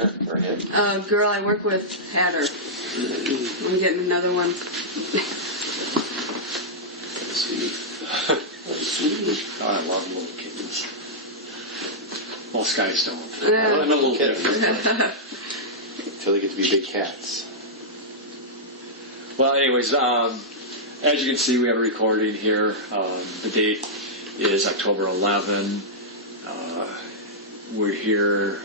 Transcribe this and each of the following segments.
her or him? A girl I work with had her. I'm getting another one. Sweet. Sweet. Oh, I love little kittens. Most guys don't. I don't know little kittens different. until they get to be big cats. Well, anyways, as you can see, we have a recording here. The date is October 11. We're here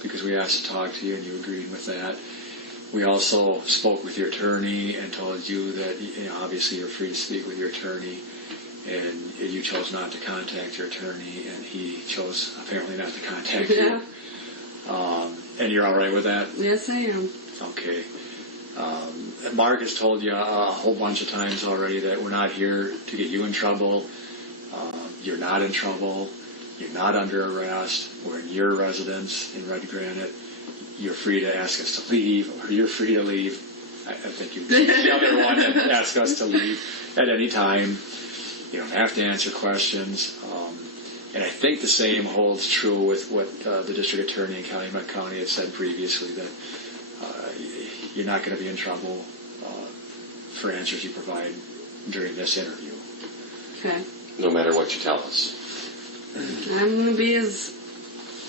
because we asked to talk to you, and you agreed with that. We also spoke with your attorney and told you that, obviously you're free to speak with your attorney, and you chose not to contact your attorney, and he chose apparently not to contact you. And you're all right with that? Yes, I am. Okay. Mark has told you a whole bunch of times already that we're not here to get you in trouble. You're not in trouble. You're not under arrest. We're in your residence in Red Granite. You're free to ask us to leave, or you're free to leave. I think you're the other one that ask us to leave at any time. You don't have to answer questions. And I think the same holds true with what the district attorney in Calumet County had said previously, that you're not going to be in trouble for answers you provide during this interview. Okay. No matter what you tell us. I'm going to be as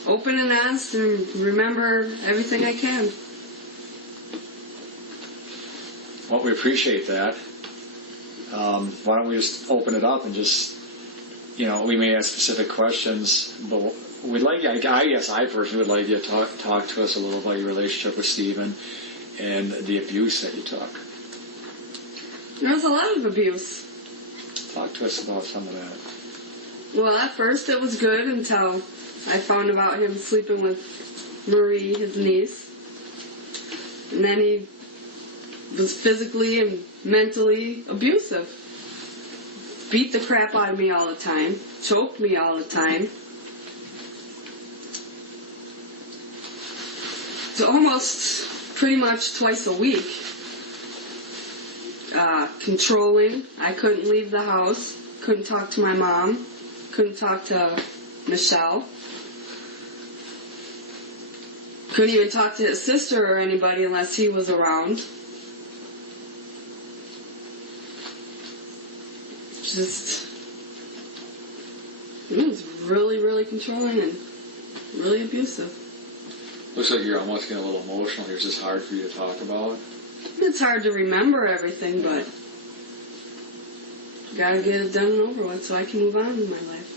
open and honest and remember everything I can. Well, we appreciate that. Why don't we just open it up and just, we may ask specific questions, but we'd like you, I guess I personally would like you to talk to us a little about your relationship with Stephen and the abuse that you took. There was a lot of abuse. Talk to us about some of that. Well, at first it was good until I found about him sleeping with Marie, his niece. And then he was physically and mentally abusive. Beat the crap out of me all the time. Choked me all the time. So almost pretty much twice a week. Controlling. I couldn't leave the house. Couldn't talk to my mom. Couldn't talk to Michelle. Couldn't even talk to his sister or anybody unless he was around. Just, it was really, really controlling and really abusive. Looks like you're almost getting a little emotional here. Is this hard for you to talk about? It's hard to remember everything, but gotta get it done and over with so I can move on in my life.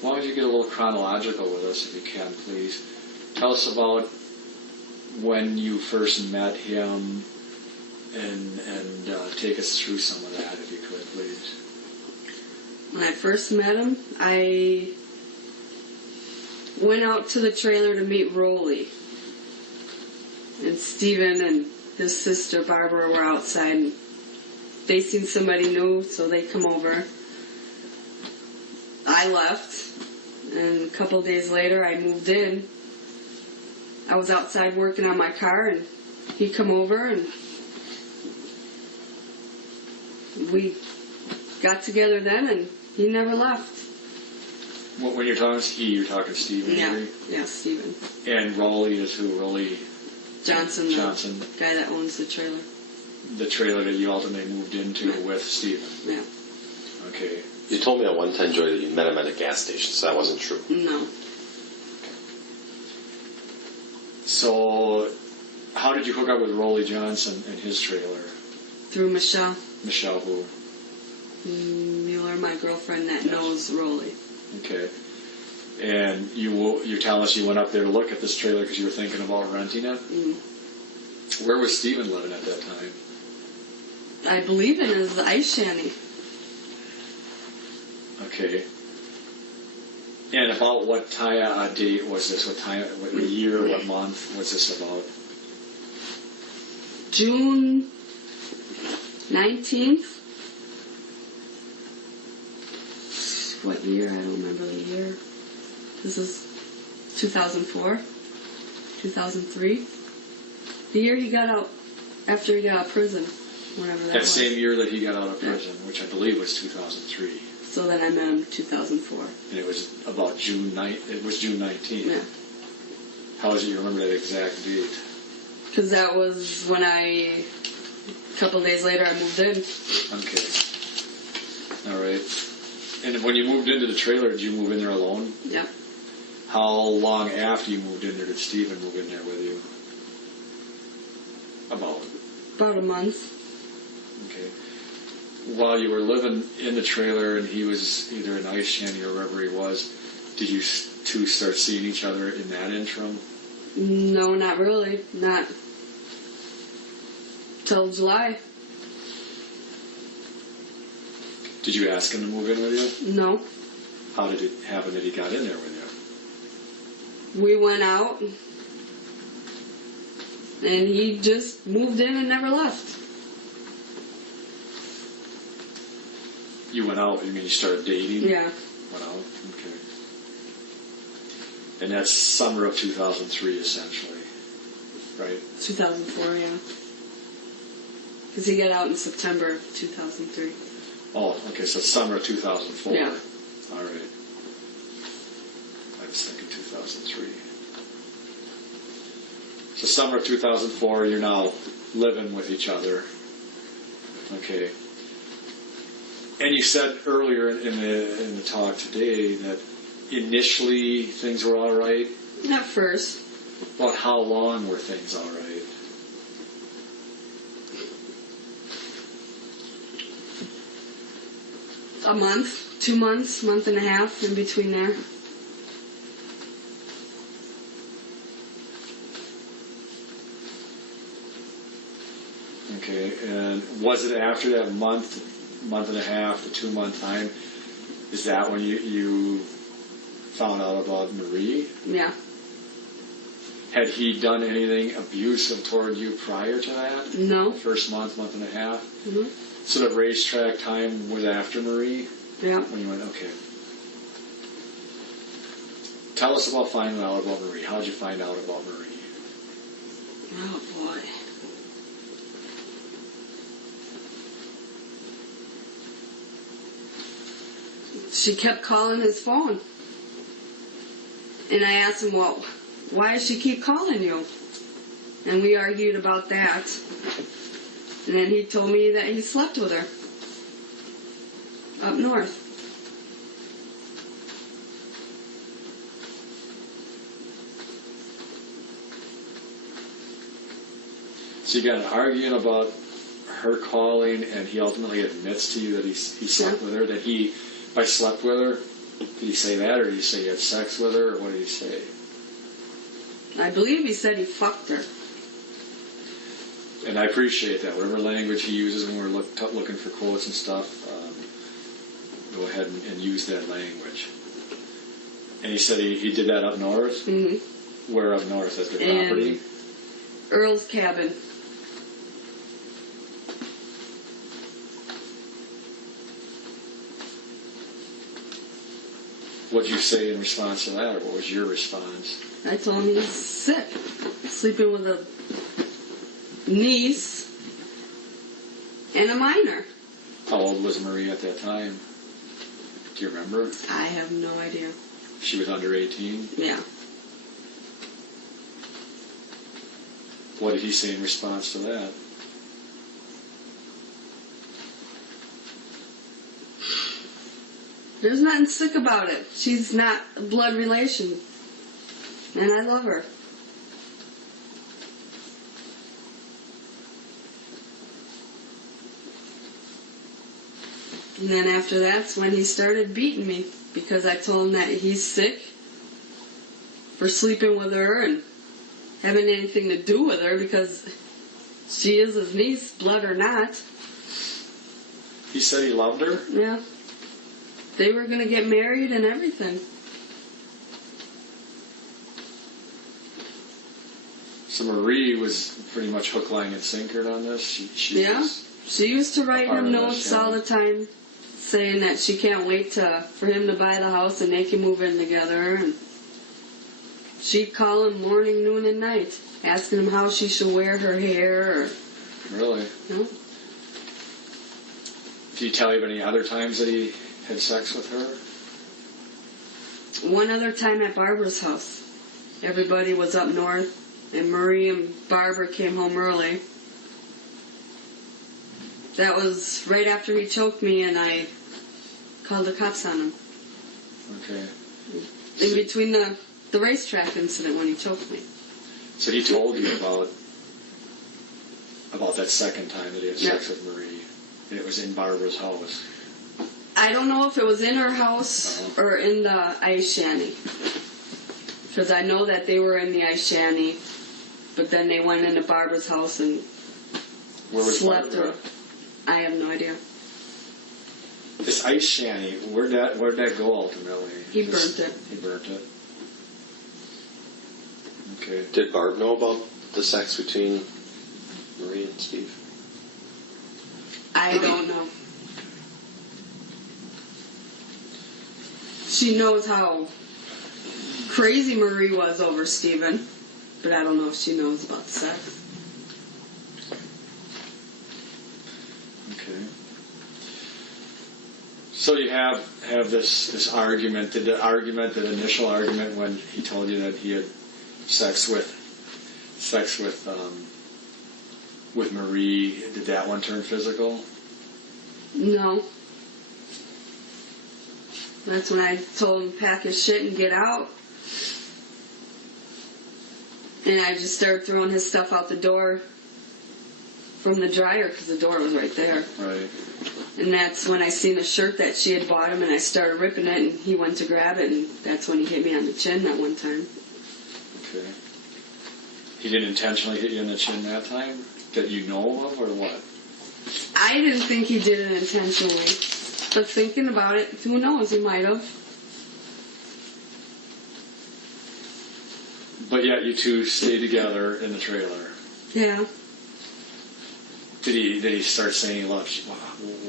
Why don't you get a little chronological with us, if you can, please? Tell us about when you first met him, and take us through some of that, if you could, please. When I first met him, I went out to the trailer to meet Rolly. And Stephen and his sister Barbara were outside, and they seen somebody new, so they come over. I left, and a couple days later I moved in. I was outside working on my car, and he come over, and we got together then, and he never left. When you're talking he, you're talking Stephen? Yeah, Stephen. And Rolly is who? Rolly Johnson, Johnson, the guy that owns the trailer. The trailer that you ultimately moved into with Stephen. Yeah. Okay. You told me at one time, Joy, that you met him at a gas station, so that wasn't true. No. So, how did you hook up with Rolly Johnson and his trailer? Through Michelle. Michelle who? Mueller, my girlfriend that knows Rolly. Okay. And you tell us you went up there to look at this trailer because you were thinking about renting it? Mm. Where was Stephen living at that time? I believe in his ice shanty. Okay. And about what date was this? What year, what month was this about? June 19th. What year? I don't remember the year. This is 2004, 2003. The year he got out, after he got out of prison, whatever that was. Same year that he got out of prison, which I believe was 2003. So then I met him in 2004. And it was about June 19th. Yeah. How is it you remember that exact date? Because that was when a couple days later, I moved in. Okay. All right. And when you moved into the trailer, did you move in there alone? Yep. How long after you moved in there did Stephen move in there with you? About a month. Okay. While you were living in the trailer and he was either in ice shanty or wherever he was, did you two start seeing each other in that interim? No, not really. Not till July. Did you ask him to move in with you? No. How did it happen that he got in there with you? We went out, and he just moved in and never left. You went out, you mean you started dating? Yeah. Went out, okay. And that's summer of 2003, essentially, right? 2004, yeah. Because he got out in September of 2003. Oh, okay, so summer of 2004. Yeah. All right. I was thinking 2003. So summer of 2004, you're now living with each other. Okay. And you said earlier in the talk today that initially things were all right. At first. About how long were things all right? A month, 2 months, month and a half in between there. Okay, and was it after that month and a half, the 2 month time, is that when you found out about Marie? Yeah. Had he done anything abusive toward you prior to that? No. First month and a half? Mm-hmm. So the racetrack time was after Marie? Yeah. When you went, okay. Tell us about finding out about Marie. How did you find out about Marie? Oh, boy. She kept calling his phone. And I asked him, well, why does she keep calling you? And we argued about that. And then he told me that he slept with her. Up north. So you got an argument about her calling, and he ultimately admits to you that he slept with her, that he, by slept with her, did he say that, or did he say he had sex with her, or what did he say? I believe he said he fucked her. And I appreciate that. Whatever language he uses when we're looking for quotes and stuff, go ahead and use that language. And he said he did that up north? Mm-hmm. Where up north? At the property? Earl's cabin. What did you say in response to that, or what was your response? I told him he's sick. Sleeping with a niece and a minor. How old was Marie at that time? Do you remember? I have no idea. She was under 18? Yeah. What did he say in response to that? There's nothing sick about it. She's not a blood relation. And I love her. And then after that's when he started beating me. Because I told him that he's sick for sleeping with her and having anything to do with her because she is his niece, blood or not. He said he loved her? Yeah. They were going to get married and everything. So Marie was pretty much hook, line, and sinker on this? She Yeah. She used to write him notes all the time saying that she can't wait for him to buy the house and they can move in together. And she'd call him morning, noon, and night, asking him how she should wear her hair. Really? You know? Did he tell you of any other times that he had sex with her? One other time at Barbara's house. everybody was up north, and Marie and Barbara came home early. That was right after he choked me, and I called the cops on him. Okay. In between the racetrack incident when he choked me. So he told you about that second time that he had sex with Marie, and it was in Barbara's house. I don't know if it was in her house or in the ice shanty. Because I know that they were in the ice shanty, but then they went into Barbara's house and Where was slept. Barbara? I have no idea. This ice shanty, where'd that go ultimately? He burnt it. He burnt it. Okay. Did Barb know about the sex between Marie and Steve? I don't know. She knows how crazy Marie was over Steven, but I don't know if she knows about the sex. Okay. So you have this argument. Did the initial argument when he told you that he had sex with Marie, did that one turn physical? No. That's when I told him to pack his shit and get out. And I just started throwing his stuff out the door from the dryer because the door was right there. Right. And that's when I seen a shirt that she had bought him, and I started ripping it, and he went to grab it, and that's when he hit me on the chin that one time. Okay. He didn't intentionally hit you in the chin that time? That you know of, or what? I didn't think he did it intentionally. But thinking about it, who knows, he might have. But yet you two stayed together in the trailer. Yeah. Did he start saying he loved you?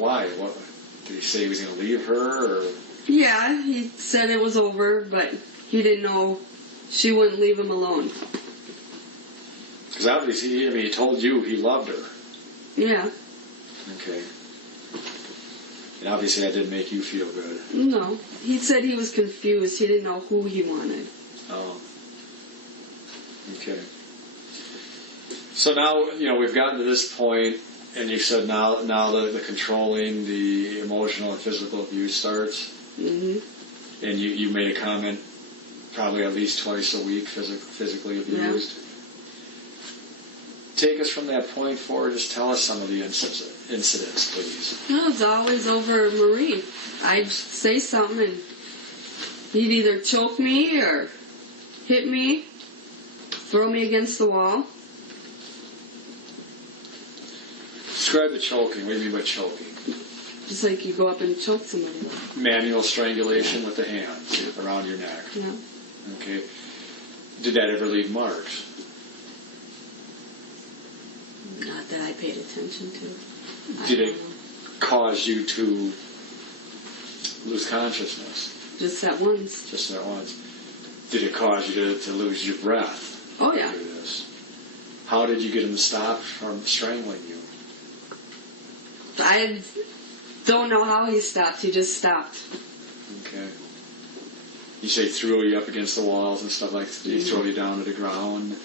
Why? What? Did he say he was going to leave her? Or? Yeah, he said it was over, but he didn't know she wouldn't leave him alone. Because obviously, he told you he loved her. Yeah. Okay. And obviously that didn't make you feel good. No. He said he was confused. He didn't know who he wanted. Oh. Okay. So now, we've gotten to this point, and you said now the controlling, the emotional and physical abuse starts. Mm-hmm. And you made a comment, probably at least twice a week, physically abused. Yeah. Take us from that point forward. Just tell us some of the incidents, please. No, it was always over Marie. I'd say something, and he'd either choke me or hit me, throw me against the wall. Describe the choking. What do you mean by choking? Just like you go up and choke somebody. Manual strangulation with the hands around your neck. Yeah. Okay. Did that ever leave marks? Not that I paid attention to. Did it cause you to lose consciousness? Just that once. Just that once. Did it cause you to lose your breath? Oh, yeah. Through this? How did you get him to stop from strangling you? I don't know how he stopped. He just stopped. Okay. You say threw you up against the walls and stuff like that. Did he throw you down to the ground?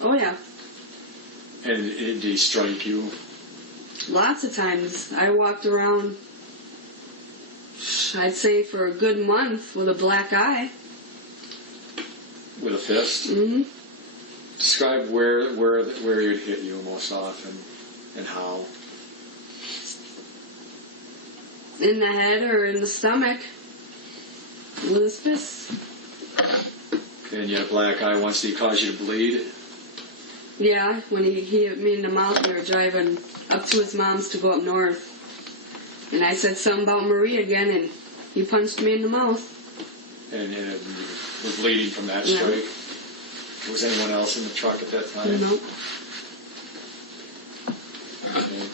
Oh, yeah. And did he strike you? Lots of times. I walked around, I'd say for a good month, with a black eye. With a fist? Mm-hmm. Describe where he'd hit you most often and how. In the head or in the stomach with his fists. And you had a black eye once. Did he cause you to bleed? Yeah, when he hit me in the mouth, we were driving up to his mom's to go up north. And I said something about Marie again, and he punched me in the mouth. And you were bleeding from that strike? Yeah. Was anyone else in the truck at that time? No. Okay.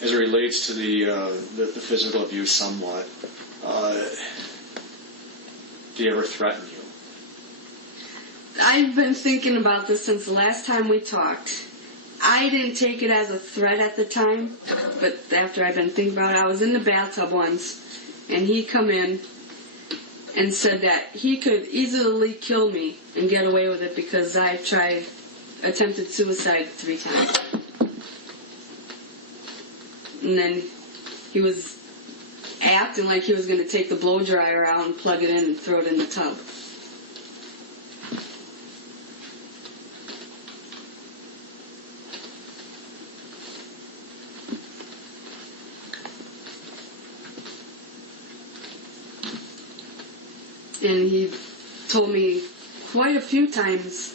As it relates to the physical abuse somewhat, do you ever threaten you? I've been thinking about this since the last time we talked. I didn't take it as a threat at the time, but after I've been thinking about it, I was in the bathtub once, and he come in and said that he could easily kill me and get away with it because I attempted suicide 3 times. And then he was acting like he was going to take the blow dryer out and plug it in and throw it in the tub. And he told me quite a few times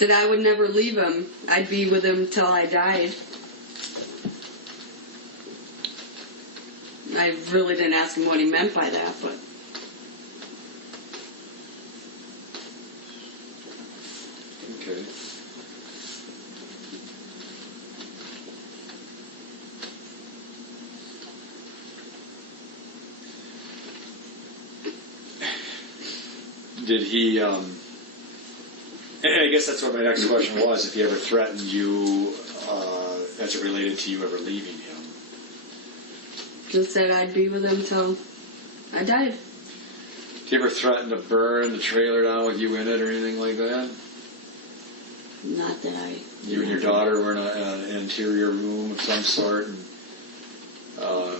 that I would never leave him. I'd be with him till I died. I really didn't ask him what he meant by that, but... Okay. Did he, and I guess that's what my next question was, if he ever threatened you, as it related to you ever leaving him. Just said I'd be with him till I died. Did he ever threaten to burn the trailer down with you in it or anything like that? Not that I... You and your daughter were in an interior room of some sort, and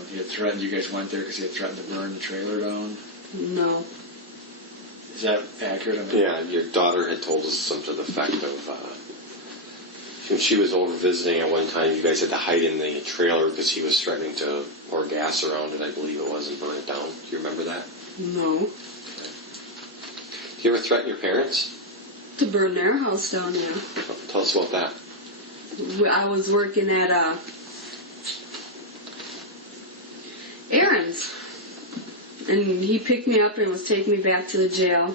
he had threatened, you guys went there because he had threatened to burn the trailer down? No. Is that accurate? I mean, Yeah, your daughter had told us something to the effect of when she was over visiting at one time, you guys had to hide in the trailer because he was threatening to pour gas around it, I believe it was, and burn it down. Do you remember that? No. Okay. Do you ever threaten your parents? To burn their house down, yeah. Tell us about that. I was working at Aaron's. And he picked me up and was taking me back to the jail.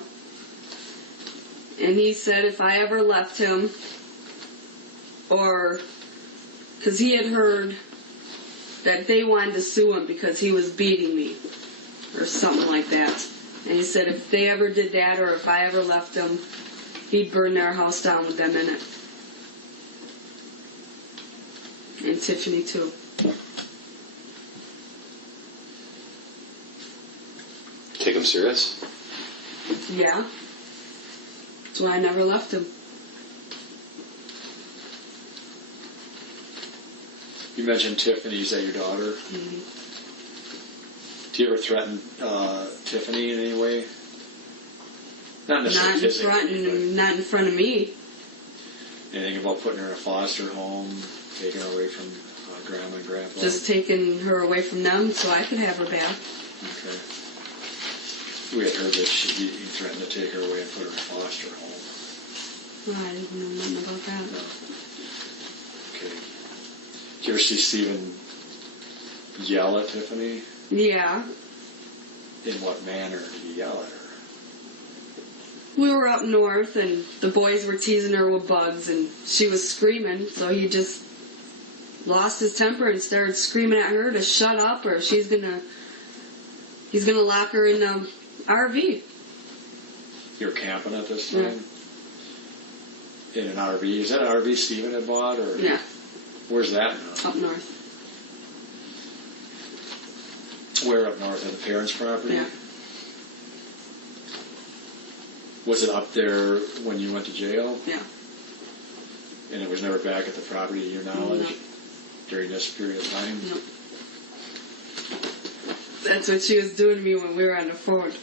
And he said if I ever left him, or because he had heard that they wanted to sue him because he was beating me, or something like that. And he said if they ever did that, or if I ever left him, he'd burn their house down with them in it. And Tiffany too. Take him serious? Yeah. That's why I never left him. you mentioned Tiffany. Is that your daughter? Mm-hmm. Do you ever threaten Tiffany in any way? Not necessarily physically, Not in front of me. but anything about putting her in a foster home, taking her away from Grandma and Grandpa? Just taking her away from them so I could have her back. Okay. We had heard that you threatened to take her away and put her in a foster home. Oh, I didn't know nothing about that. No. Okay. Did you ever see Stephen yell at Tiffany? Yeah. In what manner did he yell at her? We were up north and the boys were teasing her with bugs and she was screaming, so he just lost his temper and started screaming at her to shut up or he's gonna lock her in the RV. You were camping at this time? Yeah. In an RV? Is that an RV Stephen had bought? Or Yeah. Where's that now? Up north. Where up north? At the parents' property? Yeah. Was it up there when you went to jail? Yeah. And it was never back at the property to your knowledge? No. During this period of time? No. That's what she was doing to me when we were on the phone.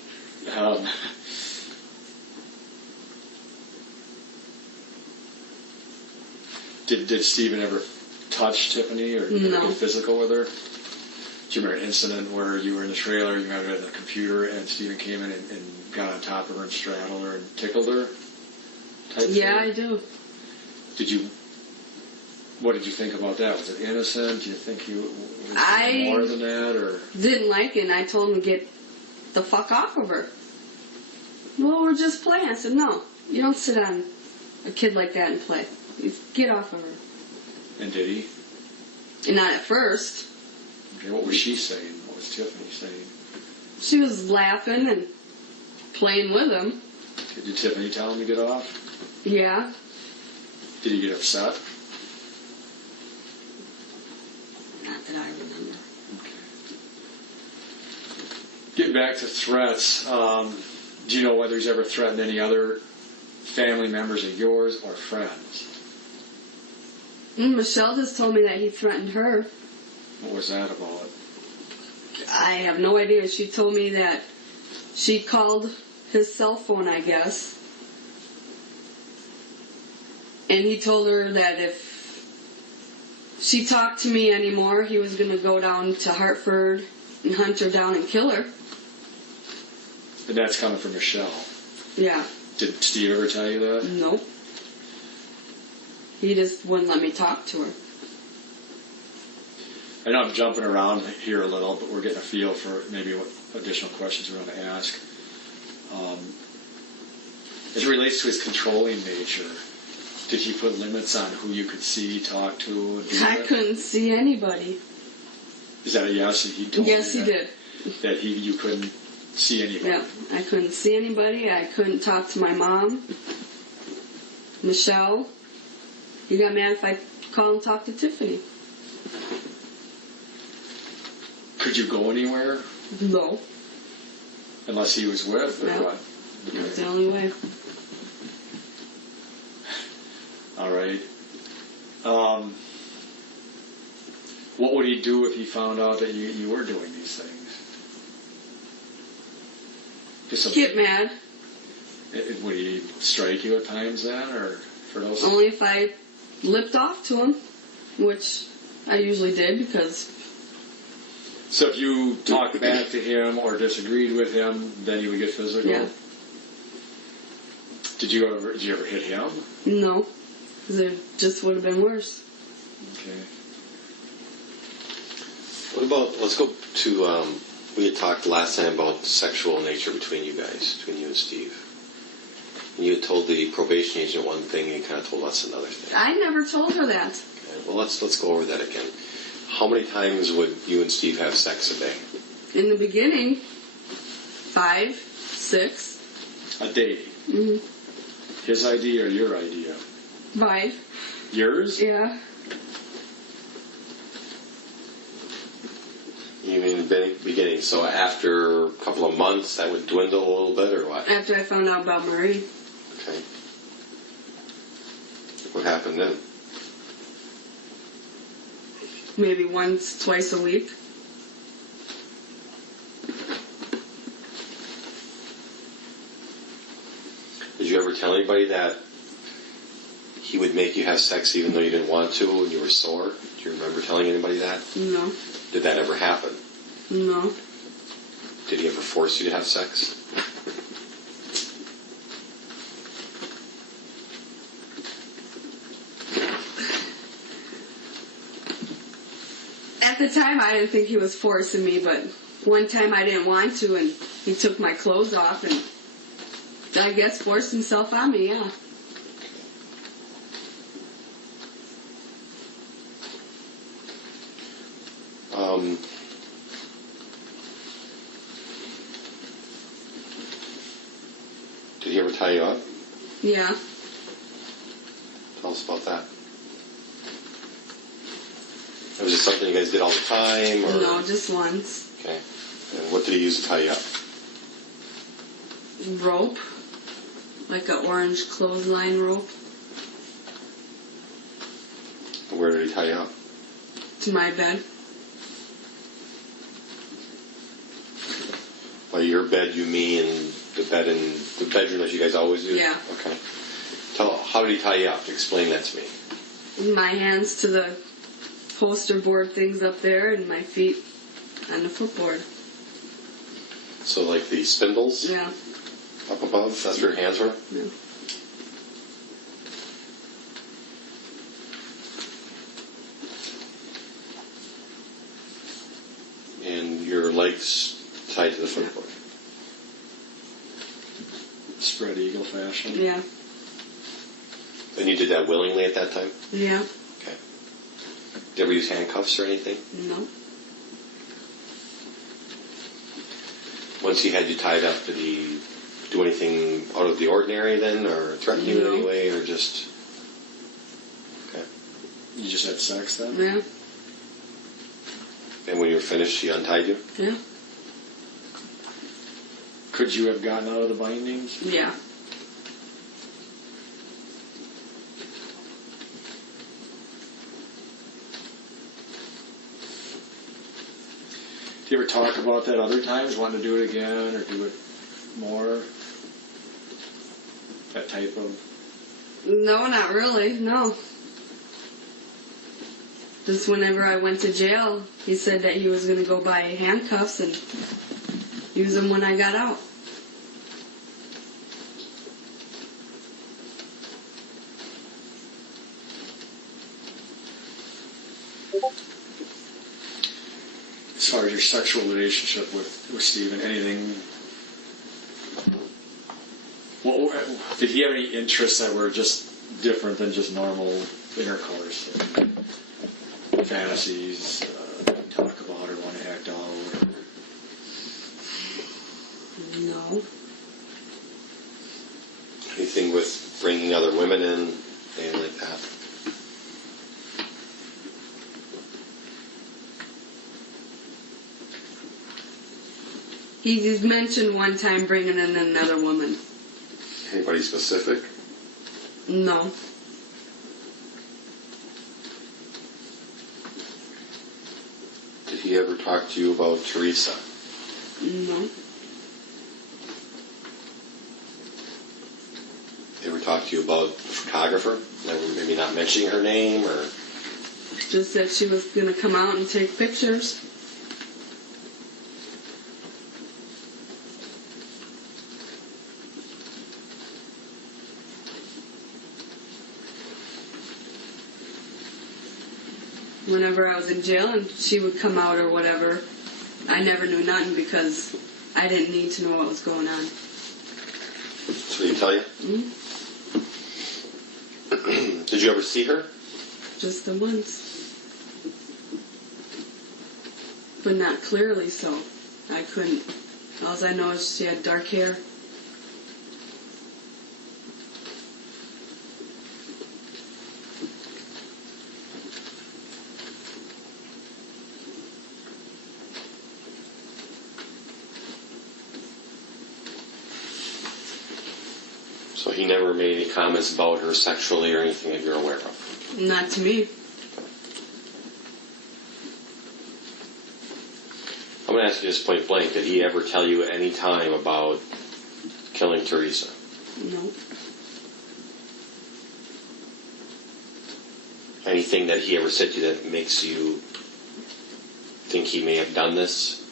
Did Stephen ever touch Tiffany or No. get physical with her? Do you remember an incident where you were in the trailer, you had her in the computer, and Stephen came in and got on top of her and straddled her and tickled her? Yeah, I do. What did you think about that? Was it innocent? Do you think he was more than that? Or Didn't like it, and I told him to get the fuck off of her. Well, we're just playing. I said, no, you don't sit on a kid like that and play. You get off of her. And did he? And not at first. Okay, what was she saying? What was Tiffany saying? She was laughing and playing with him. Did Tiffany tell him to get off? Yeah. Did he get upset? Not that I remember. Getting back to threats, do you know whether he's ever threatened any other family members of yours or friends? Michelle just told me that he threatened her. What was that about? I have no idea. She told me that she called his cell phone, I guess. And he told her that if she talked to me anymore, he was going to go down to Hartford and hunt her down and kill her. And that's coming from Michelle. Yeah. Did Steve ever tell you that? Nope. He just wouldn't let me talk to her. I know I'm jumping around here a little, but we're getting a feel for maybe what additional questions we want to ask. As it relates to his controlling nature, did he put limits on who you could see, talk to, and do I that? couldn't see anybody. Is that a yes? He told Yes, you he that, did. That you couldn't see anybody. Yeah, I couldn't see anybody. I couldn't talk to my mom, Michelle. He got mad if I called and talked to Tiffany. Could you go anywhere No, unless he was with, or No. what? that was the only way. All right. What would he do if he found out that you were doing these things? Get mad. Would he strike you at times then, or for those? Only if I lipped off to him, which I usually did because So if you talked back to him or disagreed with him, then he would get physical? Yeah. Did you ever hit him? no, because it just would have been worse. Okay. What about, let's go to, we had talked last time about the sexual nature between you guys, between you and Steve. And you had told the probation agent one thing and kind of told us another thing. I never told her that. Okay, well, let's go over that again. How many times would you and Steve have sex a day? In the beginning, 5, 6. A day. Mm-hmm. His idea or your idea? 5. Yours? Yeah. You mean in the beginning, so after a couple of months that would dwindle a little bit, or what? After I found out about Marie. Okay. What happened then? Maybe once, twice a week. Did you ever tell anybody that he would make you have sex even though you didn't want to and you were sore? Do you remember telling anybody that? No. Did that ever happen? No. Did he ever force you to have sex? At the time, I didn't think he was forcing me, but one time I didn't want to, and he took my clothes off and I guess forced himself on me, yeah. Did he ever tie you up? Yeah. Tell us about that. Was it something you guys did all the time? Or? No, just once. Okay. And what did he use to tie you up? Rope. Like an orange clothesline rope. Where did he tie you up? To my bed. By your bed, you mean the bed in the bedroom that you guys always do? Yeah. Okay. How did he tie you up? Explain that to me. My hands to the poster board things up there and my feet on the footboard. So like the spindles Yeah. up above, that's where your hands were? Yeah. And your legs tied to the footboard. Spread eagle fashion? Yeah. And you did that willingly at that time? Yeah. Okay. Did you ever use handcuffs or anything? No. Once he had you tied up, did he do anything out of the ordinary then, or threaten you in any No. way, or just... You just had sex then? Yeah. And when you were finished, she untied you? Yeah. Could you have gotten out of the bindings? Yeah. Do you ever talk about that other times, wanting to do it again or do it more? That type of... No, not really. No. Just whenever I went to jail, he said that he was going to go buy handcuffs and use them when I got out. As far as your sexual relationship with Stephen, anything... Well, did he have any interests that were just different than just normal intercourse? Fantasies, talk about or want to act out? No. Anything with bringing other women in, anything like that? He mentioned one time bringing in another woman. Anybody specific? No. Did he ever talk to you about Teresa? No. Ever talk to you about the photographer? Maybe not mentioning her name, or... Just that she was going to come out and take pictures. Whenever I was in jail and she would come out or whatever, I never knew nothing because I didn't need to know what was going on. So he tell you? Mm-hmm. Did you ever see her? Just the once. But not clearly so. I couldn't. All I know is she had dark hair. So he never made any comments about her sexually or anything that you're aware of? Not to me. I'm going to ask you this point blank. Did he ever tell you any time about killing Teresa? No. Anything that he ever said to you that makes you think he may have done this?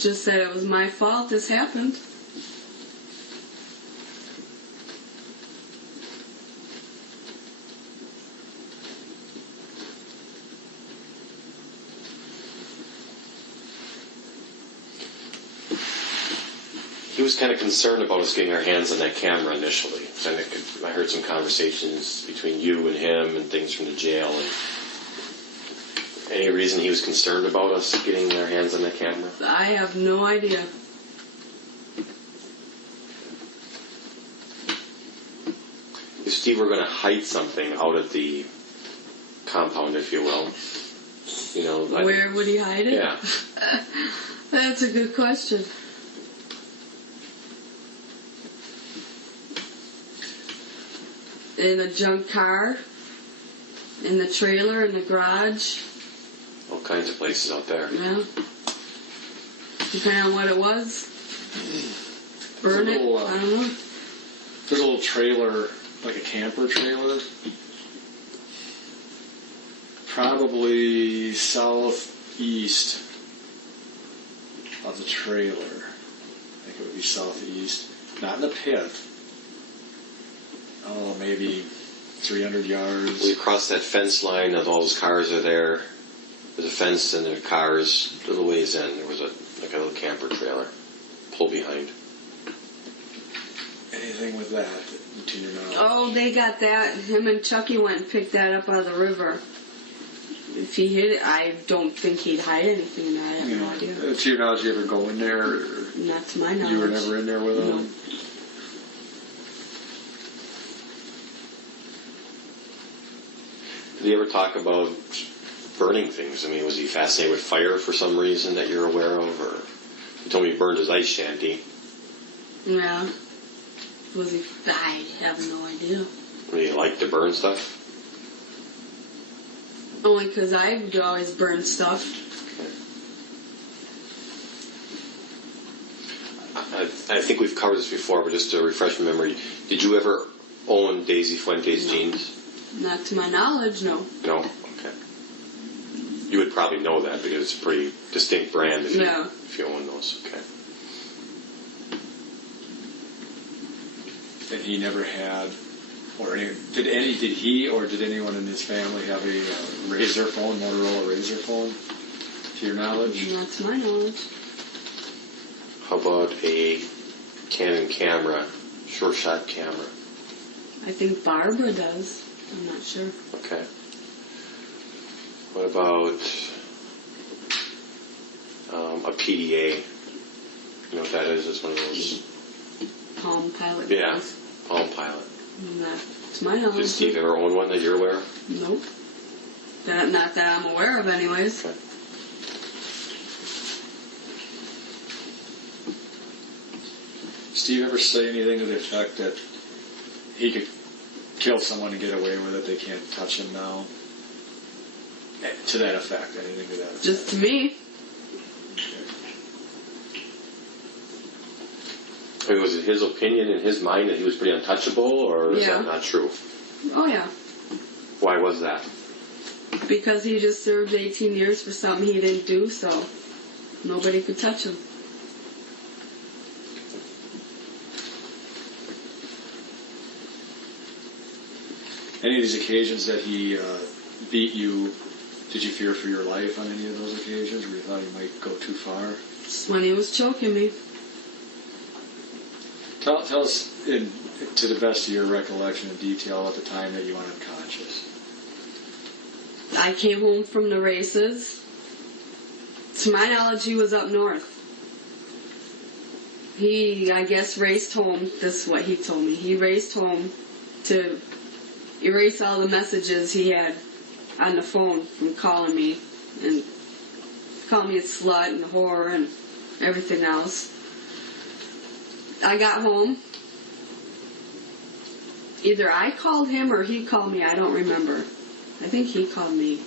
Just that it was my fault this happened. He was kind of concerned about us getting our hands on that camera initially. And I heard some conversations between you and him and things from the jail. And any reason he was concerned about us getting our hands on that camera? I have no idea. If Steve were going to hide something out at the compound, if you will, you know... Where would he hide it? Yeah. That's a good question. In a junk car, in the trailer, in the garage. All kinds of places out there. Yeah. Depending on what it was. Burn it. I don't know. There's a little trailer, like a camper trailer. Probably southeast of the trailer. I think it would be southeast. Not in the pit. Oh, maybe 300 yards. We crossed that fence line and all those cars are there. There's a fence and there are cars a little ways in. There was a little camper trailer. Pull behind. Anything with that, to your knowledge? Oh, they got that. Him and Chucky went and picked that up out of the river. If he hid it, I don't think he'd hide anything in that. I have no idea. To your knowledge, you ever go in there? Or not to my knowledge. You were never in there with them? No. Did he ever talk about burning things? I mean, was he fascinated with fire for some reason that you're aware of? Or he told me he burned his ice shanty. Yeah. Was he? I have no idea. I mean, he liked to burn stuff? Only because I would always burn stuff. I think we've covered this before, but just to refresh my memory, did you ever own Daisy Fuentes jeans? Not to my knowledge, no. No? Okay. You would probably know that because it's a pretty distinct brand if you own those. Okay. And he never had, or did he or did anyone in his family have a Razor phone, Motorola Razor phone, to your knowledge? Not to my knowledge. How about a Canon camera, short shot camera? I think Barbara does. I'm not sure. Okay. What about a PDA? You know what that is? It's one of those. Palm Pilot. Yeah, does. Palm Pilot. Not to my knowledge. Did Steve ever own one that you're aware of? Nope. Not that I'm aware of, anyways. Okay. Steve ever say anything to the effect that he could kill someone and get away with it, they can't touch him now? To that effect, anything to that effect? Just to me. I mean, was it his opinion in his mind that he was pretty untouchable, or is that not true? Oh, yeah. Why was that? Because he just served 18 years for something he didn't do, so nobody could touch him. Any of these occasions that he beat you, did you fear for your life on any of those occasions where you thought he might go too far? Just when he was choking me. Tell us, to the best of your recollection and detail, at the time that you went unconscious. I came home from the races. To my knowledge, he was up north. He, I guess, raced home. This is what he told me. He raced home to erase all the messages he had on the phone from calling me and calling me a slut and a whore and everything else. I got home. Either I called him or he called me. I don't remember. I think he called me.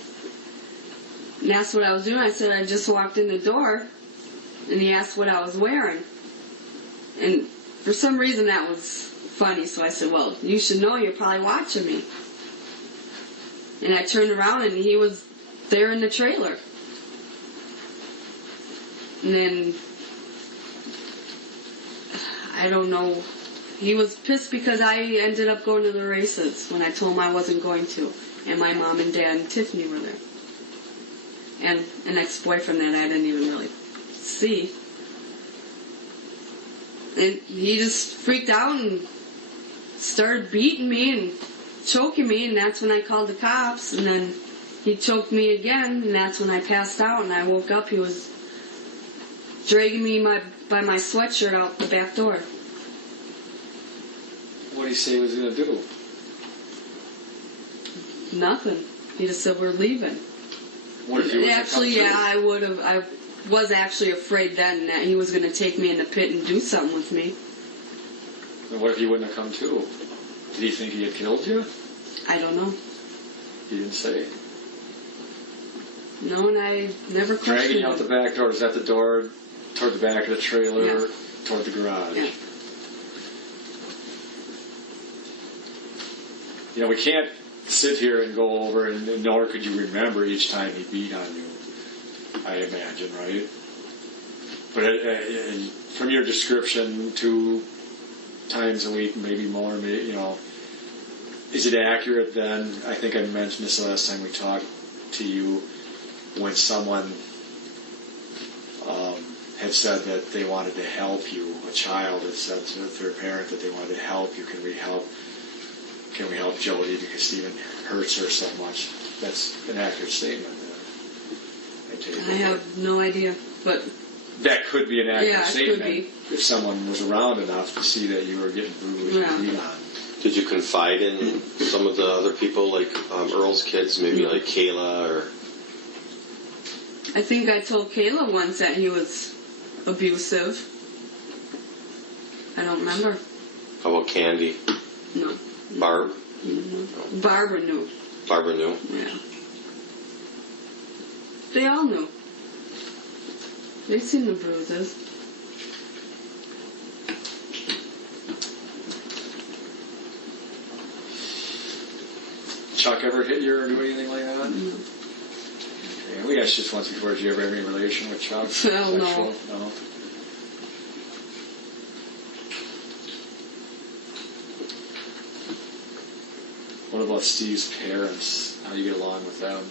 And asked what I was doing. I said I just walked in the door. And he asked what I was wearing. And for some reason that was funny. So I said, well, you should know you're probably watching me. And I turned around and he was there in the trailer. And then, I don't know, he was pissed because I ended up going to the races when I told him I wasn't going to. And my mom and dad and Tiffany were there. And an ex-boyfriend that I didn't even really see. And he just freaked out and started beating me and choking me, and that's when I called the cops. And then he choked me again, and that's when I passed out. And I woke up, he was dragging me by my sweatshirt out the back door. What did he say he was going to do? Nothing. He just said, we're leaving. What if he was Actually, yeah, I would have. I was actually afraid then that he was going to take me in the pit and do something with me. And what if he wouldn't have come to? Did he think he had killed you? I don't know. He didn't say. No, and I never questioned Dragging you out the back door. Was that the door toward the back of the trailer? Yeah. Toward the garage? Yeah. You know, we can't sit here and go over, and nor could you remember each time he beat on you, I imagine, right? But from your description, 2 times a week, maybe more, maybe, you know, is it accurate then? I think I mentioned this the last time we talked to you, when someone had said that they wanted to help you, a child had said to their parent that they wanted to help you, can we help Jodi because Stephen hurts her so much? That's an accurate statement. I take it. I have no idea, but That could be an accurate Yeah, it statement could be. if someone was around enough to see that you were getting bruised Yeah. and beat on. Did you confide in some of the other people, like Earl's kids, maybe like Kayla or? I think I told Kayla once that he was abusive. I don't remember. How about Candy? No. Barb? Mm-hmm. Barbara knew. Barbara knew? Yeah. They all knew. They seen the bruises. Chuck ever hit you or do anything like that? No. Okay. We asked just once before, did you ever have any relation with Chuck? Hell no. Sexual? No. What about Steve's parents? How do you get along with them?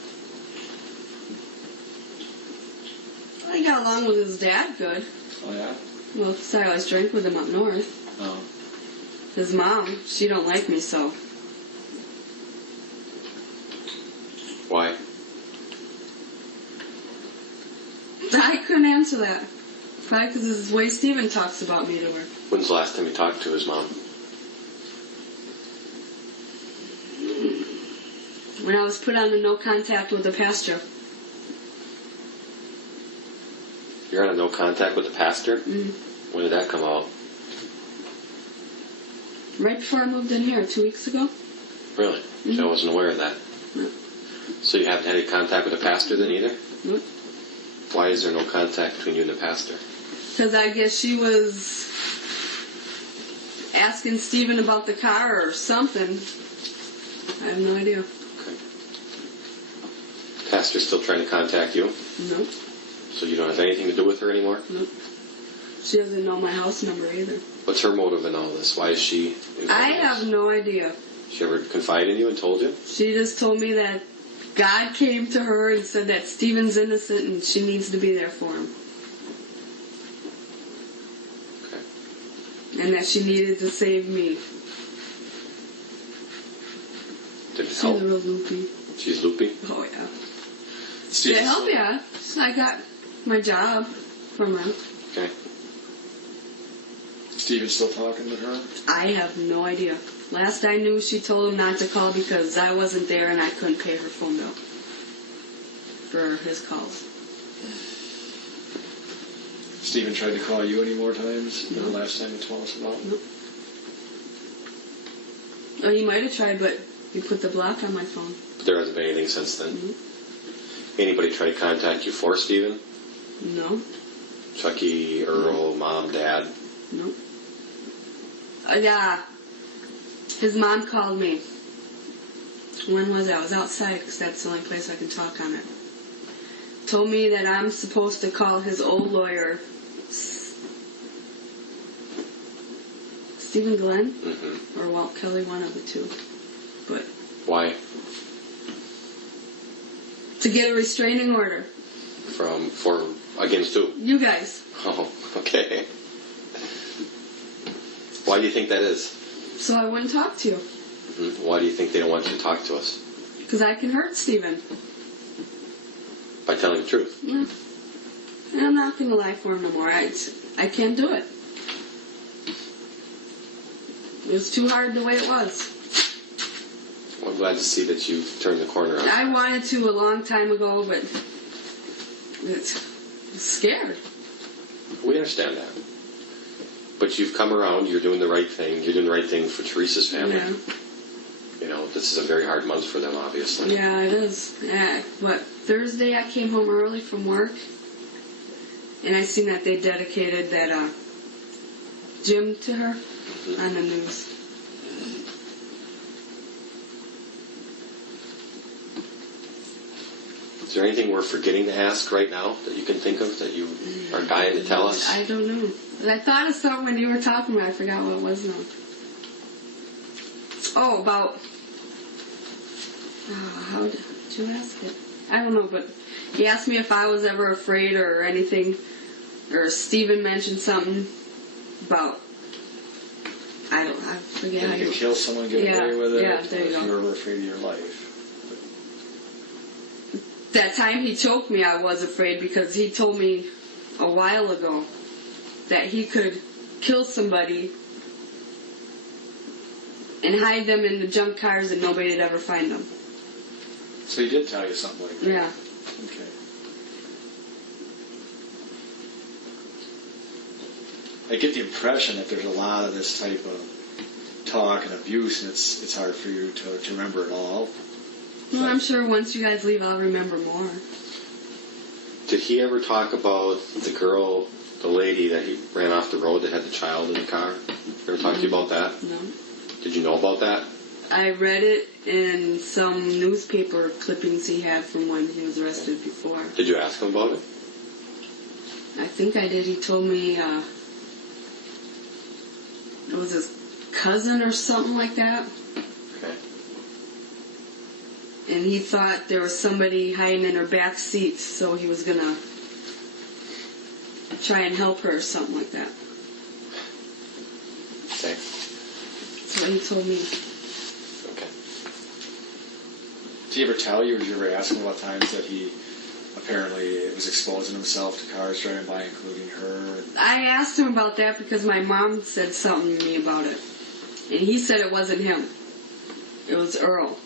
I got along with his dad good. Oh, yeah? Well, because I always drank with him up north. Oh. His mom, she don't like me, so. Why? I couldn't answer that. Probably because this is the way Steven talks about me to her. When's the last time you talked to his mom? When I was put on the no contact with the pastor. You're on a no contact with the pastor? Mm-hmm. When did that come out? Right before I moved in here, 2 weeks ago. Really? Mm-hmm. So I wasn't aware of that. No. So you haven't had any contact with the pastor then either? Nope. Why is there no contact between you and the pastor? Because I guess she was asking Steven about the car or something. I have no idea. Okay. Pastor's still trying to contact you? Nope. So you don't have anything to do with her anymore? Nope. She doesn't know my house number either. What's her motive in all this? Why is she involved I in this? have no idea. She ever confided in you and told you? She just told me that God came to her and said that Steven's innocent and she needs to be there for him. Okay. And that she needed to save me. Did it She's help? a real loopy. She's loopy? Oh, yeah. Steve, Did it help? Yeah. I got my job from her. Okay. Steven's still talking to her? I have no idea. Last I knew, she told him not to call because I wasn't there and I couldn't pay her phone bill for his calls. Steven tried to call you any more times than the last time you told us about? Nope. Oh, he might have tried, but he put the block on my phone. But there hasn't been anything since then? Mm-hmm. Anybody try to contact you for Steven? No. Chucky, Earl, Mom, Dad? Nope. Yeah. His mom called me. When was it? I was outside because that's the only place I can talk on it. Told me that I'm supposed to call his old lawyer, Stephen Glenn, Mm-hmm. or Walt Kelly, one of the two. But Why? to get a restraining order. Against who? You guys. Oh, okay. Why do you think that is? So I wouldn't talk to you. Mm-hmm. Why do you think they don't want you to talk to us? Because I can hurt Stephen. By telling the truth? Yeah. And I'm not going to lie for him no more. I can't do it. It was too hard the way it was. Well, I'm glad to see that you've turned the corner on. I wanted to a long time ago, but it's scared. We understand that. But you've come around, you're doing the right thing. You're doing the right thing for Teresa's family. Yeah. You know, this is a very hard month for them, obviously. Yeah, it is. Thursday I came home early from work, and I seen that they dedicated that gym to her on the news. Is there anything we're forgetting to ask right now that you can think of that you are dying to tell us? I don't know. I thought of something when you were talking, but I forgot what it was now. Oh, about... how did you ask it? I don't know, but he asked me if I was ever afraid or anything, or Steven mentioned something about... I forget how That you you... could kill someone, get away with it, yeah, there you or if go. you were afraid of your life. That time he choked me, I was afraid because he told me a while ago that he could kill somebody and hide them in the junk cars and nobody'd ever find them. So he did tell you something like that? Yeah. Okay. I get the impression that there's a lot of this type of talk and abuse, and it's hard for you to remember it all. Well, I'm sure once you guys leave, I'll remember more. Did he ever talk about the girl, the lady that he ran off the road that had the child in the car? Ever talk to you about that? No. Did you know about that? I read it in some newspaper clippings he had from when he was arrested before. Did you ask him about it? I think I did. He told me it was his cousin or something like that. Okay. And he thought there was somebody hiding in her back seat, so he was going to try and help her or something like that. Okay. That's what he told me. Okay. Did he ever tell you, or did you ever ask him about times that he apparently was exposing himself to cars driving by, including her? I asked him about that because my mom said something to me about it. And he said it wasn't him. It was Earl.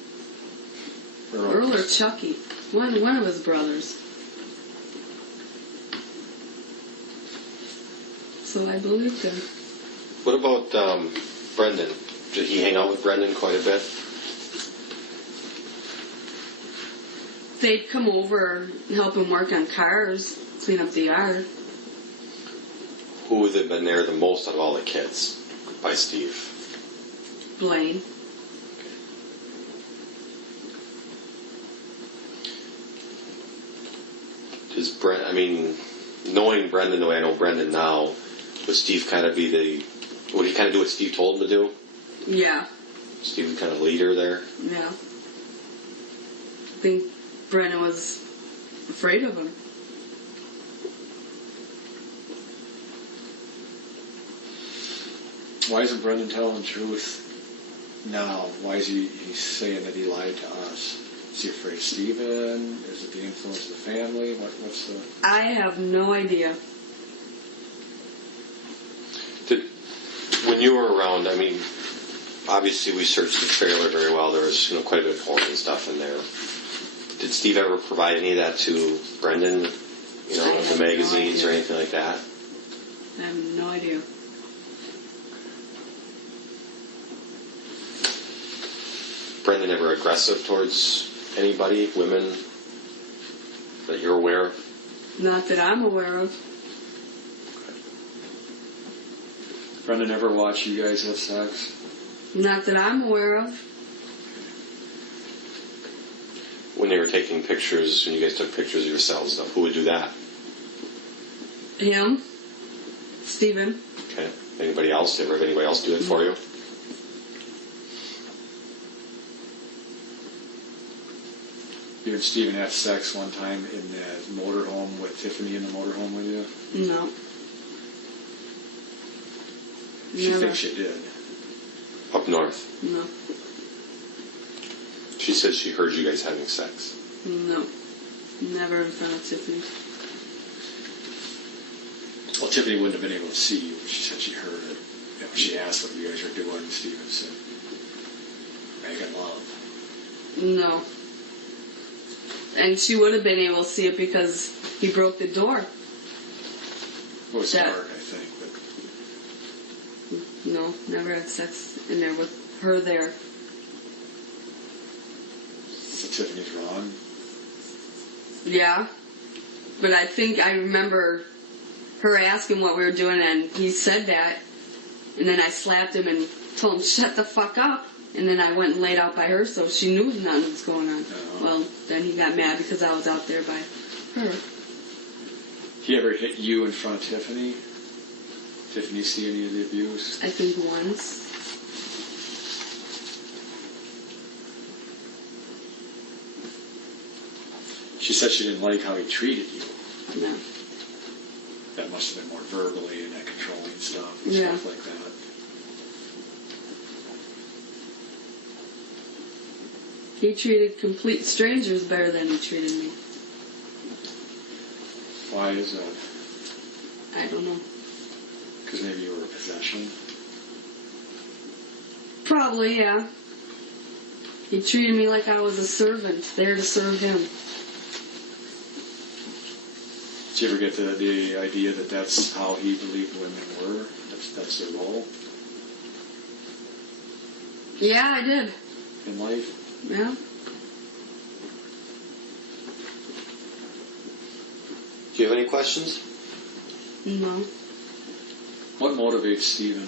Earl or Chucky. One of his brothers. So I believed him. What about Brendan? Did he hang out with Brendan quite a bit? They'd come over and help him work on cars, clean up the yard. Who would have been there the most out of all the kids? By Steve. Blaine. Does knowing Brendan the way I know Brendan now, would Steve kind of would he kind of do what Steve told him to do? Yeah. Steve was kind of leader there? Yeah. I think Brennan was afraid of him. Why isn't Brendan telling the truth now? Why is he saying that he lied to us? Is he afraid of Stephen? Is it the influence of the family? What's the... I have no idea. When you were around, obviously we searched the trailer very well. There was quite a bit of porn and stuff in there. Did Steve ever provide any of that to Brendan? The magazines or anything like that? I have no idea. Brendan ever aggressive towards anybody, women, that you're aware of? Not that I'm aware of. Brendan ever watch you guys have sex? Not that I'm aware of. When they were taking pictures, when you guys took pictures of yourselves, though, who would do that? Him. Stephen. Okay. Anybody else? Did anybody else do it for you? You and Stephen had sex one time in the motorhome with Tiffany in the motorhome with you? No. She Never. thinks you did. Up north. No. She said she heard you guys having sex. No. Never in front of Tiffany. Well, Tiffany wouldn't have been able to see you, but she said she heard it. And when she asked what you guys were doing, Stephen said, making love. No. And she would have been able to see it because he broke the door. It was dark, I think, but No, never had sex in there with her there. so Tiffany's wrong. Yeah. But I think I remember her asking what we were doing, and he said that. And then I slapped him and told him, shut the fuck up. And then I went and laid out by her, so she knew nothing was going on. No. Well, then he got mad because I was out there by her. He ever hit you in front of Tiffany? Tiffany see any of the abuse? I think once. She said she didn't like how he treated you. No. That must have been more verbally and that controlling stuff and Yeah. stuff like that. He treated complete strangers better than he treated me. Why is that? I don't know. Because maybe you were a possession? Probably, yeah. He treated me like I was a servant, there to serve him. Did you ever get the idea that that's how he believed women were? That's their role Yeah, I did. in life? Yeah. Do you have any questions? No. What motivates Stephen?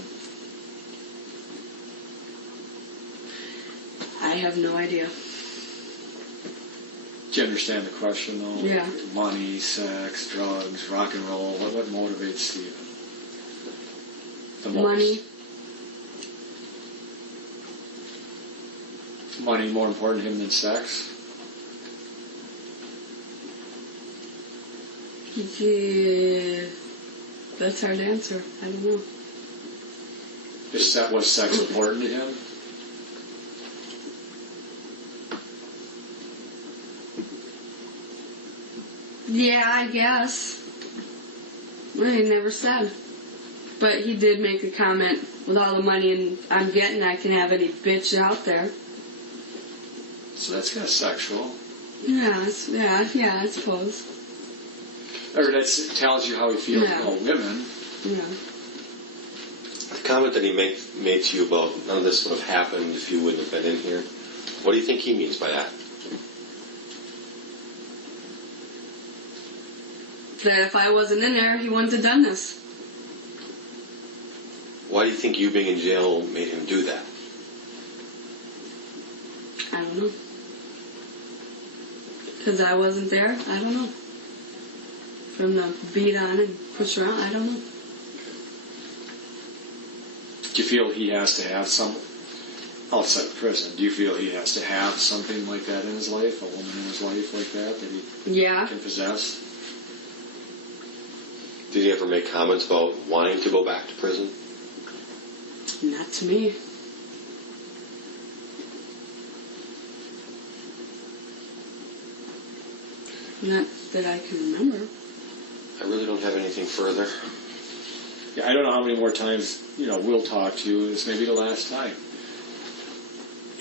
I have no idea. Do you understand the question, though? Yeah. Money, sex, drugs, rock and roll. What motivates Stephen? The most? Money. Money more important to him than sex? Yeah. That's hard to answer. I don't know. Was sex important to him? Yeah, I guess. Well, he never said. But he did make a comment, with all the money I'm getting, I can have any bitch out there. So that's kind of sexual. Yeah, I suppose. Or that tells you how he feels Yeah. about women. Yeah. The comment that he made to you about none of this would have happened if you wouldn't have been in here. What do you think he means by that? That if I wasn't in there, he wouldn't have done this. Why do you think you being in jail made him do that? I don't know. Because I wasn't there? I don't know. From the beat on and push around? I don't know. Do you feel he has to have some, outside of prison, do you feel he has to have something like that in his life, a woman in his life like that he Yeah. can possess? Did he ever make comments about wanting to go back to prison? Not to me. Not that I can remember. I really don't have anything further. Yeah, I don't know how many more times, we'll talk to you. This may be the last time.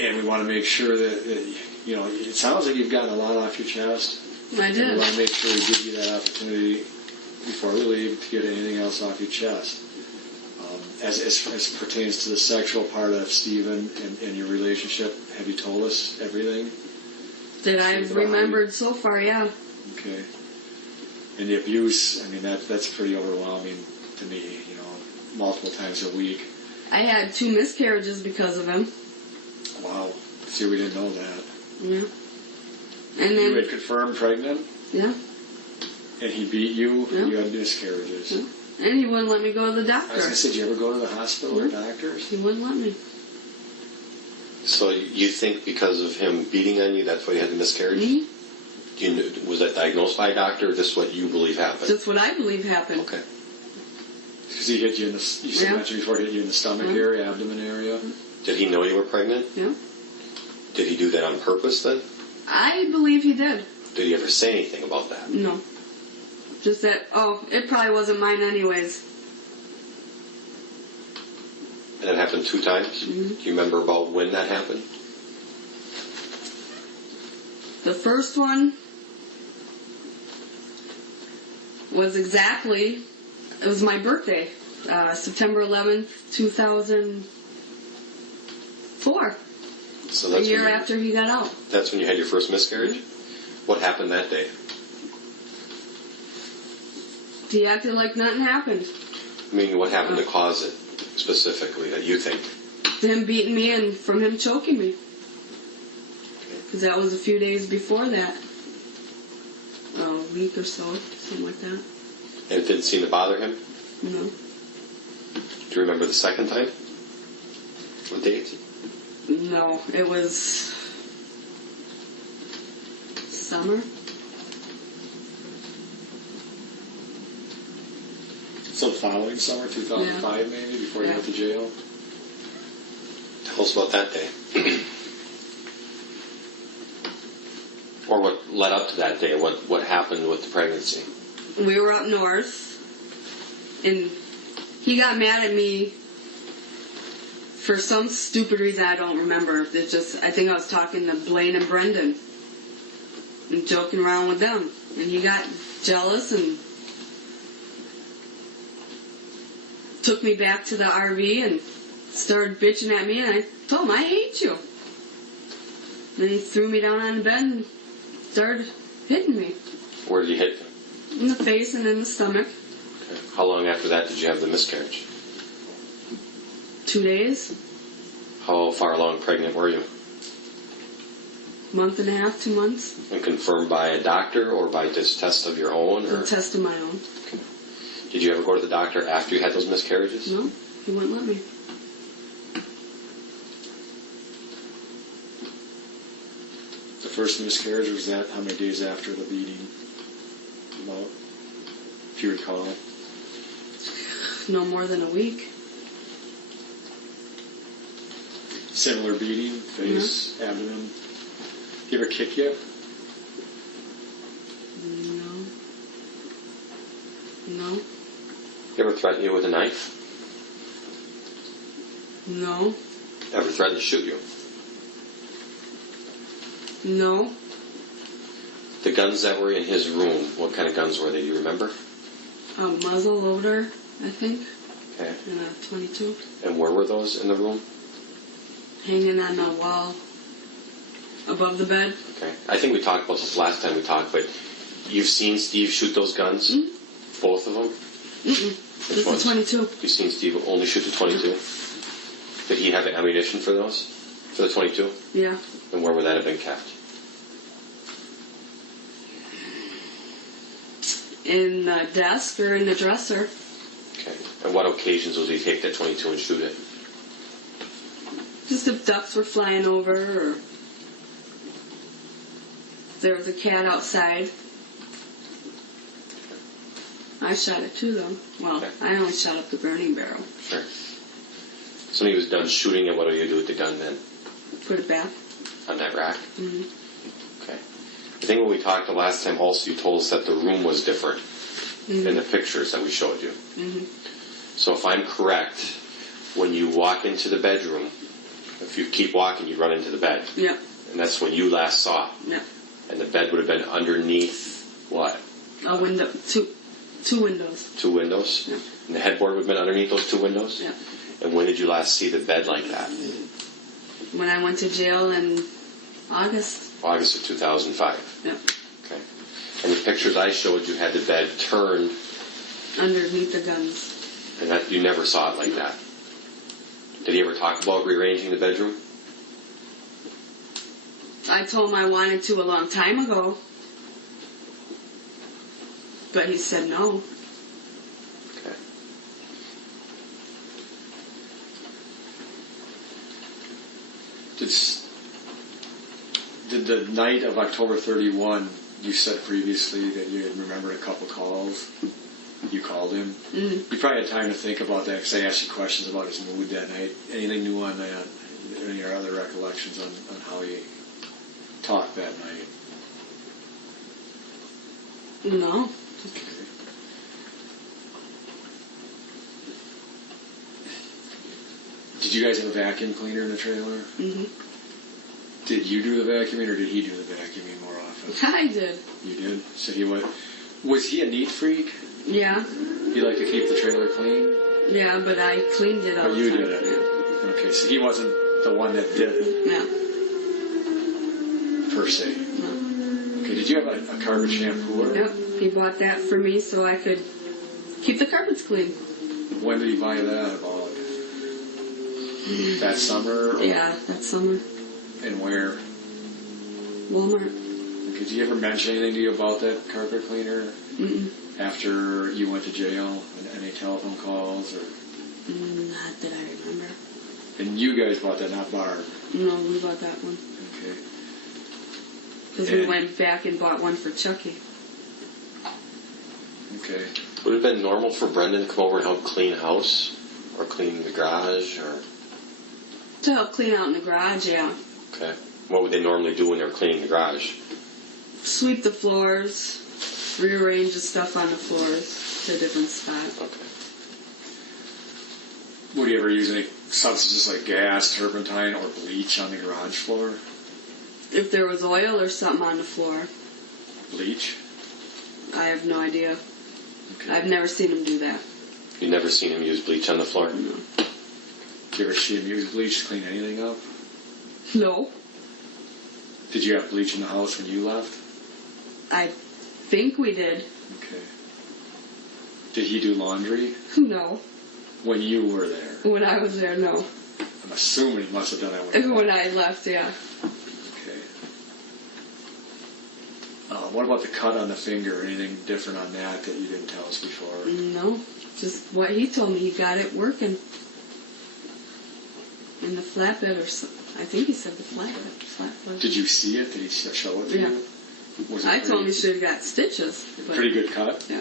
And we want to make sure that it sounds like you've gotten a lot off your chest. I And we did. want to make sure we give you that opportunity before we leave to get anything else off your chest. As pertains to the sexual part of Stephen and your relationship, have you told us everything? That I've remembered so far, yeah. Okay. And the abuse, that's pretty overwhelming to me, multiple times a week. I had 2 miscarriages because of him. Wow. See, we didn't know that. Yeah. And You then, had confirmed pregnant, yeah. and he beat you, Yeah. and you had miscarriages. Yeah. And he wouldn't let me go to the I was doctor. going to say, did you ever go to the hospital or doctors? He wouldn't let me. So you think because of him beating on you, that's why you had the miscarriage? Mm-hmm. Was that diagnosed by a doctor, or just what you believe happened? That's what I believe happened. Okay. Because he hit you in the, you Yeah. mentioned before, hit you in the stomach area, abdomen area. Did he know you were pregnant? Yeah. Did he do that on purpose then? I believe he did. Did he ever say anything about that? No. Just that, it probably wasn't mine anyways. And it happened 2 times? Mm-hmm. Do you remember about when that happened? The first one was it was my birthday, September 11th, 2004. So A that's year when after he got out. That's when you had your first miscarriage? Mm-hmm. What happened that day? He acted like nothing happened. I mean, what happened to cause it specifically that you think? Him beating me and from him choking me. Because that was a few days before that. A week or so, something like that. And it didn't seem to bother him? No. Do you remember the second time? What date? No, it was summer. So the following summer, 2005 maybe, before you Yeah. went to jail? Tell us about that day. Or what led up to that day, what happened with the pregnancy. We were up north, and he got mad at me For some stupid reason, I don't remember. It just, I think I was talking to Blaine and Brendan and joking around with them. And he got jealous and took me back to the RV and started bitching at me. And I told him, I hate you. Then he threw me down on the bed and started hitting me. Where did you hit? In the face and in the stomach. Okay. How long after that did you have the miscarriage? 2 days. How far along pregnant were you? Month and a half, 2 months. And confirmed by a doctor or by this test of your own? Or? A test of my own. Okay. Did you ever go to the doctor after you had those miscarriages? No, he wouldn't let me. The first miscarriage, was that how many days after the beating? About, if you recall. No more than a week. Similar beating, face, abdomen. You ever kick you? No. No. You ever threaten you with a knife? No. Ever threatened to shoot you? No. The guns that were in his room, what kind of guns were they? Do you remember? A muzzle loader, I think, Okay. and a 22. And where were those in the room? Hanging on the wall above the bed. Okay. I think we talked about this last time we talked, but you've seen Steve shoot those guns? Mm-hmm. Both of them? Mm-mm. Which This ones? is 22. You've seen Steve only shoot the 22? Did he have ammunition for those? For the 22? Yeah. And where would that have been kept? In the desk or in the dresser. Okay. And what occasions would he take that 22 and shoot it? Just if ducks were flying over or there was a cat outside. I shot it too, though. Well, Okay. I only shot up the burning barrel. Sure. So when he was done shooting it, what do you do with the gun then? Put it back. On that rack? Mm-hmm. Okay. I think when we talked the last time also, you told us that the room was different in the pictures that we showed you. Mm-hmm. So if I'm correct, when you walk into the bedroom, if you keep walking, you run into the bed. Yep. And that's when you last saw it. Yep. And the bed would have been underneath what? A window. Two windows. 2 windows? Yep. And the headboard would have been underneath those 2 windows? Yep. And when did you last see the bed like that? When I went to jail in August. August of 2005. Yep. Okay. And the pictures I showed you had the bed turned, Underneath the guns. and that you never saw it like that. Did he ever talk about rearranging the bedroom? I told him I wanted to a long time ago. But he said no. Okay. Did the night of October 31, you said previously that you had remembered a couple calls? You called him? Mm-hmm. You probably had time to think about that because I asked you questions about his mood that night. Anything new on that? Any other recollections on how he talked that night? No. Okay. Did you guys have a vacuum cleaner in the trailer? Mm-hmm. Did you do the vacuuming or did he do the vacuuming more often? I did. You did? So he was he a neat freak? Yeah. He liked to keep the trailer clean? Yeah, but I cleaned it all Oh, the you time. did it. Okay, so he wasn't the one that did it, Yeah. per se. No. Okay, did you have a carpet shampooer? Yep. He bought that for me so I could keep the carpets clean. When did he buy that? About that summer? Or- Yeah, that summer. And where? Walmart. Okay, did you ever mention anything to you about that carpet cleaner Mm-mm. after you went to jail? Any telephone calls? Or Not that I remember. And you guys bought that, not Barb? No, we bought that one. Okay. Because we And- went back and bought one for Chucky. Okay. Would it have been normal for Brendan to come over and help clean house? Or clean the garage? Or To help clean out in the garage, yeah. okay. What would they normally do when they were cleaning the garage? Sweep the floors, rearrange the stuff on the floors to a different spot. Okay. Would you ever use any substances like gas, turpentine, or bleach on the garage floor? If there was oil or something on the floor, Bleach? I have no idea. Okay. I've never seen him do that. You never seen him use bleach on the floor? No. Did you ever see him use bleach to clean anything up? No. Did you have bleach in the house when you left? I think we did. Okay. Did he do laundry No. when you were there? When I was there, no. I'm assuming he must have done that when When I left, yeah. Okay. What about the cut on the finger? Anything different on that you didn't tell us before? No. Just what he told me. He got it working. In the flatbed or something. I think he said the flatbed. Did you see it? Did he show it to Yeah. you? Was it I pretty, told him he should have got stitches. But pretty good cut? Yeah.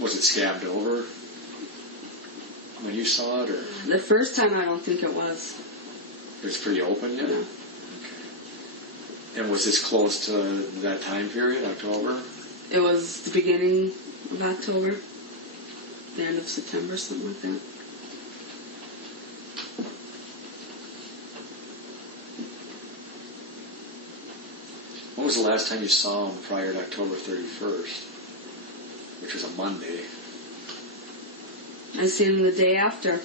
Was it scabbed over when you saw it, or The first time, I don't think it was. it was pretty open yet? No. Okay. And was this close to that time period, October? It was the beginning of October. The end of September, something like that. When was the last time you saw him prior to October 31st, which was a Monday? I seen him the day after.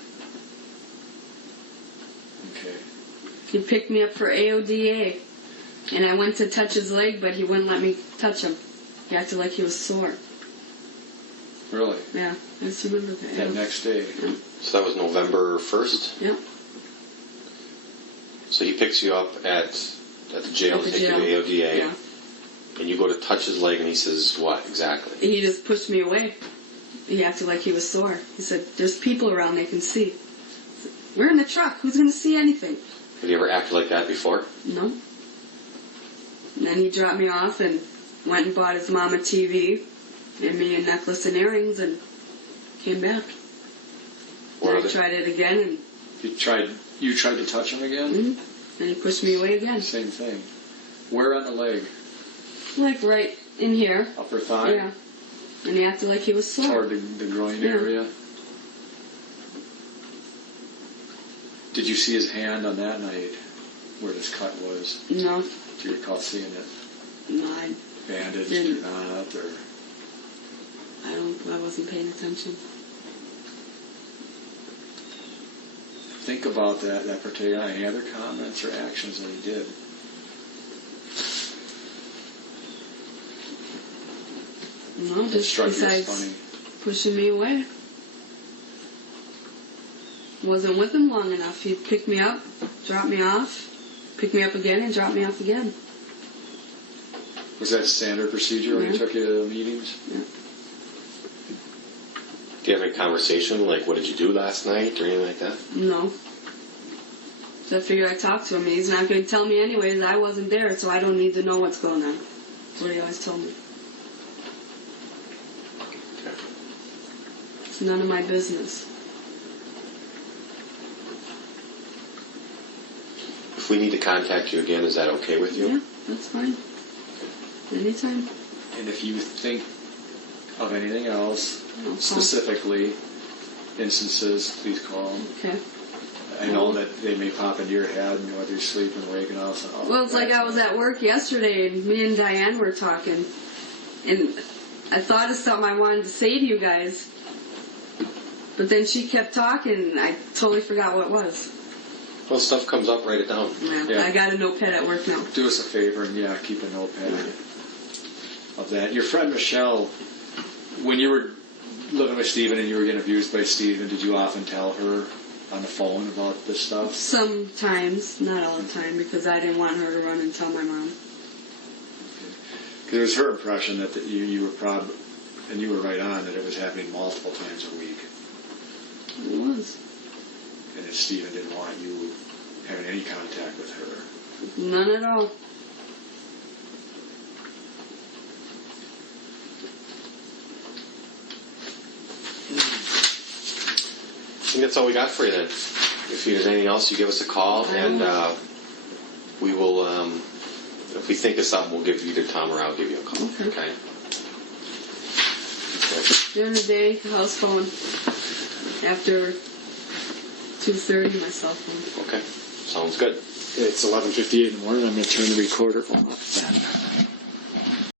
Okay. He picked me up for AODA. And I went to touch his leg, but he wouldn't let me touch him. He acted like he was sore. Really? Yeah, I just remember that. That next day? Yeah. So that was November 1st? Yeah. So he picks you up at the jail, At the take you jail. to AODA, Yeah. and you go to touch his leg, and he says, what exactly? He just pushed me away. He acted like he was sore. He said, there's people around they can see. I said, we're in the truck. Who's going to see anything? Have you ever acted like that before? No. And then he dropped me off and went and bought his mom a TV and me a necklace and earrings and came back. What Then I other- tried it again and You tried to touch him again? then he pushed me away again. Same thing. Where on the leg? Like right in here. Upper thigh? Yeah. And he acted like he was sore. Toward the groin Yeah. area? Did you see his hand on that night where this cut was? No. Do you recall seeing it? No, I Bandaged Didn't. or not? Or I wasn't paying attention. think about that particular. Any other comments or actions that he did? No, That just struck you as besides funny. pushing me away. Wasn't with him long enough. He picked me up, dropped me off, picked me up again, and dropped me off again. Was that standard procedure when he Yeah. took you to meetings? Yeah. Do you have any conversation, like, what did you do last night, or anything like that? No. So I figured I'd talk to him. He's not going to tell me anyways. I wasn't there, so I don't need to know what's going on. That's what he always told me. Okay. It's none of my business. If we need to contact you again, is that okay with you? Yeah, that's fine. Anytime. And if you think of anything else, I'll call. specifically instances, please call. Okay. I know that they may pop into your head, and whether you're sleeping, waking up. Well, it's like I was at work yesterday, and me and Diane were talking, and I thought of something I wanted to say to you guys, but then she kept talking, and I totally forgot what it was. Well, stuff comes up, write it down. Yeah. I got a notepad at work now. Do us a favor and keep a notepad of that. Your friend Michelle, when you were living with Stephen and you were getting abused by Stephen, did you often tell her on the phone about this stuff? Sometimes, not all the time, because I didn't want her to run and tell my mom. Because it was her impression that you were proud, and you were right on, that it was happening multiple times a week. It was. And that Stephen didn't want you having any contact with her. None at all. I think that's all we got for you then. If there's anything else, you give us a call, and we will, if we think of something, we'll give you to Tom, or I'll give you a call. Okay. Okay? During the day, house phone. After 2:30, my cell phone. Okay, sounds good. It's 11:58 in the morning. I'm going to turn the recorder phone off then.